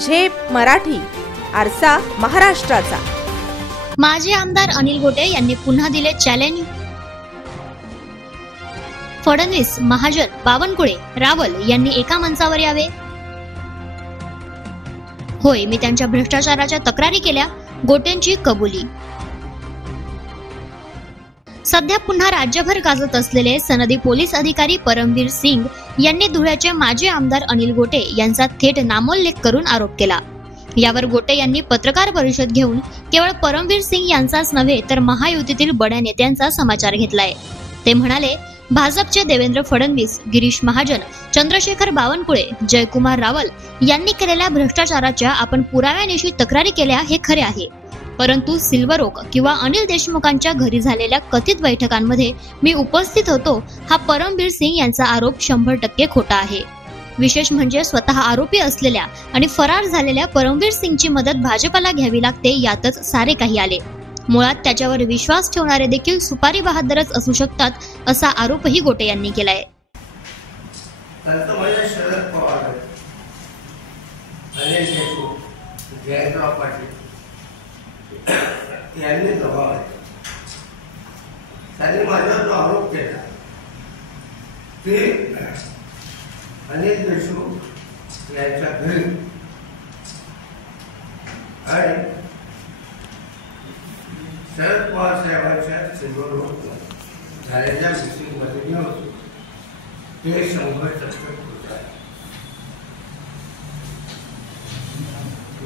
झेप मराठी, आरसा महाराष्ट्राचा। माजी आमदार अनिल गोटे यांनी पुन्हा दिले चॅलेंज। फडणवीस, महाजन, बावनकुळे, रावल यांनी एका मंचावर यावे। होय, मी त्यांच्या भ्रष्टाचाराच्या तक्रारी केल्या, गोटेंची कबुली। सध्या पुन्हा राज्यभर गाजत असलेले सनदी पोलीस अधिकारी परमवीर सिंग यांनी धुळ्याचे माजी आमदार अनिल गोटे यांचा थेट नामोल्लेख करून आरोप केला। यावर गोटे यांनी पत्रकार परिषद घेऊन केवळ परमवीर सिंग यांचाच नव्हे तर महायुतीतील बड्या नेत्यांचा समाचार घेतलाय। ते म्हणाले, भाजपचे देवेंद्र फडणवीस, गिरीश महाजन, चंद्रशेखर बावनकुळे, जयकुमार रावल यांनी केलेल्या भ्रष्टाचाराच्या आपण पुराव्यानिशी तक्रारी केल्या हे खरे आहे, परंतु सिल्वर ओक किंवा अनिल देशमुखांच्या घरी झालेल्या कथित बैठकांमध्ये मी उपस्थित होतो हा परमवीर सिंग यांचा आरोप 100% खोटा आहे। विशेष म्हणजे स्वतः आरोपी असलेल्या आणि फरार झालेल्या परमवीर सिंगची मदत भाजपला घ्यावी लागते यातच सारे काही आले। मुळात त्याच्यावर विश्वास ठेवणारे देखील सुपारी बहादरच असू शकतात असा आरोपही गोटे यांनी केलाय। यांनी दबाव त्यांनी माझ्यावर आरोप केला की अनिल देशमुख यांच्या घरी आणि शरद पवार साहेबांच्या सिल्वर झालेल्या मिटिंगमध्ये मी होतो, ते 100% खोटं आहे।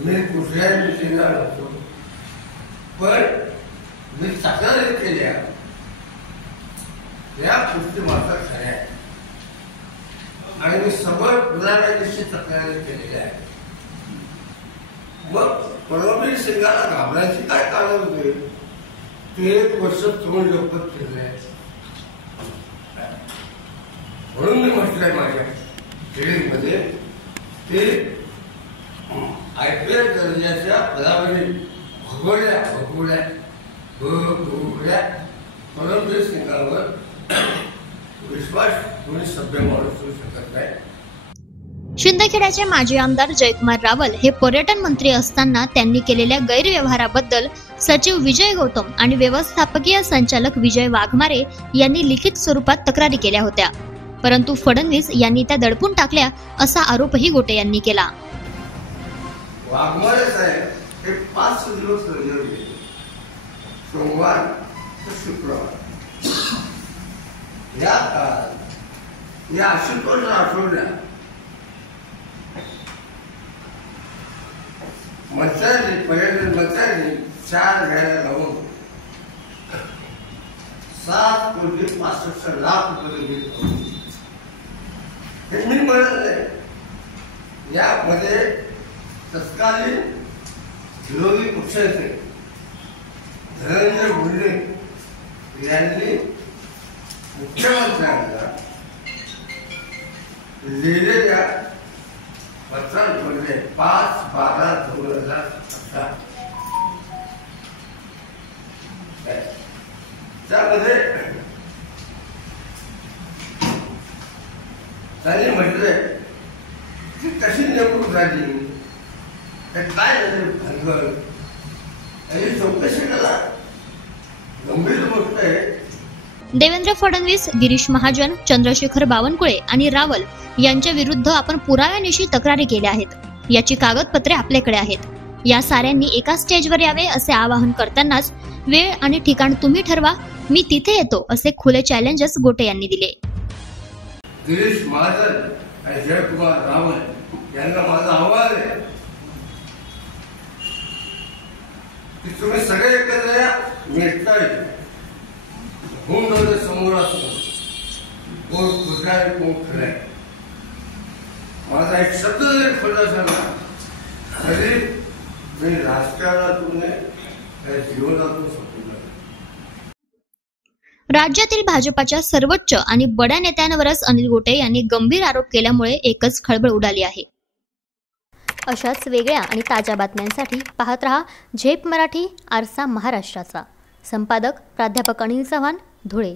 मी कुठल्याही मिटिंगला नव्हतो, पण मी तक्रारी केल्या या गोष्टी मात्र खऱ्या आहेत आणि मी सबळ पुराव्याची तक्रारी केलेली आहे। मग परमवीर सिंगाला घाबरायची काय कारण होते? ते 1 वर्ष तोंड लपत फिरले, म्हणून मी म्हटलंय माझ्या ट्रेनिंगमध्ये ते IPS दर्जाच्या पदावरील भगोड्या परमवीर सिंगावर विश्वास कोणी सभ्य माणूस होऊ शकत नाही। शिंदखेड्याचे माजी आमदार जयकुमार रावल हे पर्यटन मंत्री असताना त्यांनी केलेल्या गैरव्यवहाराबद्दल सचिव विजय गौतम आणि व्यवस्थापकीय संचालक विजय वाघमारे यांनी लिखित स्वरूपात तक्रारी केल्या होत्या, परंतु फडणवीस यांनी त्या दडपून टाकल्या असा आरोपही गोटे यांनी केला। वाघमारे साहेब हे 5 दिवस रजेवर गेले, सोमवार ते शुक्रवार। या काळात या आशुतोष राठोडला पर्यटन मंत्र्यांनी 4 घ्यायला लावून 7,65,00,000 रुपये दिले। हे मी म्हणत नाही, यामध्ये तत्कालीन विरोधी पक्षाचे धनंजय मुंडे यांनी मुख्यमंत्र्यांना लिहिलेल्या पत्रांमध्ये 5/12/2018 त्यामध्ये त्यांनी म्हटले की कशी नेमणूक झाली, काय झाले भानगड, याची चौकशी करा, गंभीर गोष्ट आहे। देवेंद्र फडणवीस, गिरीश महाजन, चंद्रशेखर बावनकुळे आणि रावल यांच्या विरुद्ध आपण पुराव्यानिशी तक्रारी केल्या आहेत, याची कागदपत्रे आपल्याकडे आहेत। या साऱ्यांनी एका स्टेजवर यावे असे आवाहन करतानाच वेळ आणि ठिकाण तुम्ही ठरवा, मी तिथे येतो असे खुले चॅलेंजेस गोटे यांनी दिले। गिरीश महाजन आणि जयकुमार रावल यांना माझा आव्हान आहे की तुम्ही सगळे एकत्र या, मी एकटा येतो, होऊन समोर असतो, कोण खोटा आहे कोण खरं आहे। माझा एक शब्द जरी खोटा झाला तरी मी राजकारणातून जीवनातून संपूर्ण। राज्यातील भाजपाच्या सर्वोच्च आणि बड्या नेत्यांवरच अनिल गोटे यांनी गंभीर आरोप केल्यामुळे एकच खळबळ उडाली आहे। अशाच वेगळ्या आणि ताज्या बातम्यांसाठी पाहत रहा झेप मराठी, आरसा महाराष्ट्राचा। संपादक प्राध्यापक अनिल चव्हाण, धुळे।